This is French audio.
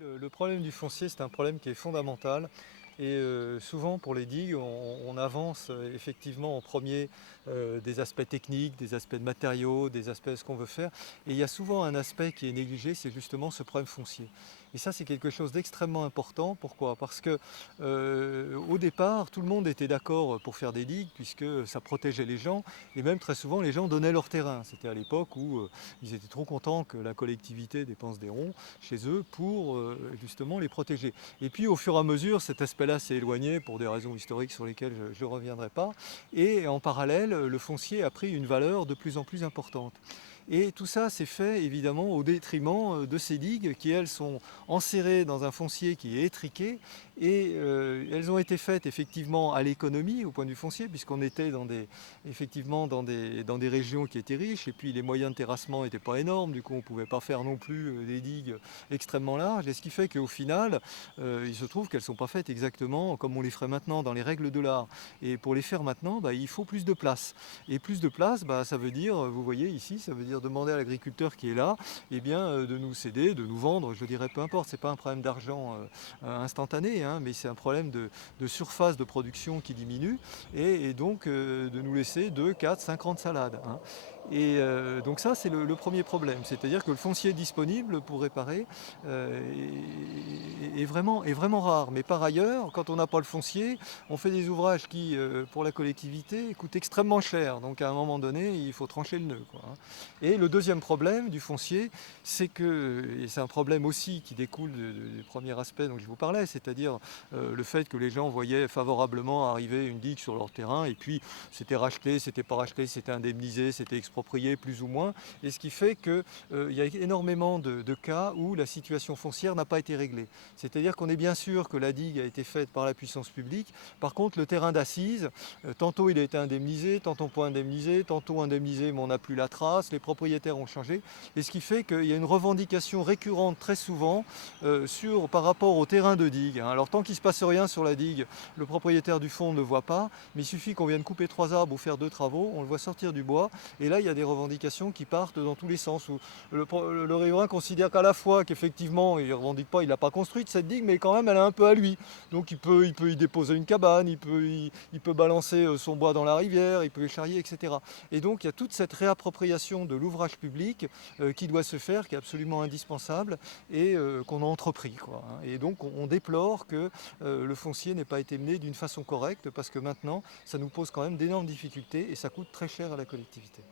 Le problème du foncier, c'est un problème qui est fondamental. Et souvent pour les digues, on avance effectivement en premier des aspects techniques, des aspects de matériaux, des aspects de ce qu'on veut faire. Et il y a souvent un aspect qui est négligé, c'est justement ce problème foncier. Et ça, c'est quelque chose d'extrêmement important. Pourquoi? Parce que au départ, tout le monde était d'accord pour faire des digues, puisque ça protégeait les gens. Et même très souvent, les gens donnaient leur terrain. C'était à l'époque où ils étaient trop contents que la collectivité dépense des ronds chez eux pour justement les protéger. Et puis au fur et à mesure, cet aspect-là s'est éloigné pour des raisons historiques sur lesquelles je ne reviendrai pas. Et en parallèle, le foncier a pris une valeur de plus en plus importante. Et tout ça s'est fait évidemment au détriment de ces digues qui, elles, sont enserrées dans un foncier qui est étriqué. Et elles ont été faites effectivement à l'économie au point de vue foncier, puisqu'on était effectivement dans des régions qui étaient riches, et puis les moyens de terrassement n'étaient pas énormes, du coup on ne pouvait pas faire non plus des digues extrêmement larges. Et ce qui fait qu'au final, il se trouve qu'elles ne sont pas faites exactement comme on les ferait maintenant dans les règles de l'art. Et pour les faire maintenant, il faut plus de place. Et plus de place, ça veut dire, vous voyez ici, ça veut dire demander à l'agriculteur qui est là, eh bien, de nous céder, de nous vendre, je dirais peu importe, ce n'est pas un problème d'argent instantané, hein, mais c'est un problème de surface de production qui diminue, et donc de nous laisser 2, 4, 50 salades. Hein. Et donc ça, c'est le premier problème, c'est-à-dire que le foncier disponible pour réparer est vraiment rare. Mais par ailleurs, quand on n'a pas le foncier, on fait des ouvrages qui, pour la collectivité, coûtent extrêmement cher. Donc à un moment donné, il faut trancher le nœud, quoi, hein. Et le deuxième problème du foncier, c'est que, et c'est un problème aussi qui découle du premier aspect dont je vous parlais, c'est-à-dire le fait que les gens voyaient favorablement arriver une digue sur leur terrain, et puis c'était racheté, c'était pas racheté, c'était indemnisé, c'était exproprié plus ou moins, et ce qui fait qu'il y a énormément de cas où la situation foncière n'a pas été réglée. C'est-à-dire qu'on est bien sûr que la digue a été faite par la puissance publique, par contre le terrain d'assises, tantôt il a été indemnisé, tantôt pas indemnisé, tantôt indemnisé mais on n'a plus la trace, les propriétaires ont changé, et ce qui fait qu'il y a une revendication récurrente très souvent par rapport au terrain de digue. Hein. Alors tant qu'il ne se passe rien sur la digue, le propriétaire du fond ne le voit pas, mais il suffit qu'on vienne couper 3 arbres ou faire 2 travaux, on le voit sortir du bois, et là il y a des revendications qui partent dans tous les sens, où le riverain considère qu'à la fois qu'effectivement il ne revendique pas, il n'a pas construit cette digue, mais quand même elle est un peu à lui. Donc il peut y déposer une cabane, il peut balancer son bois dans la rivière, il peut les charrier, etc. Et donc il y a toute cette réappropriation de l'ouvrage public qui doit se faire, qui est absolument indispensable, et qu'on a entrepris, quoi, hein. Et donc on déplore que le foncier n'ait pas été mené d'une façon correcte, parce que maintenant ça nous pose quand même d'énormes difficultés et ça coûte très cher à la collectivité.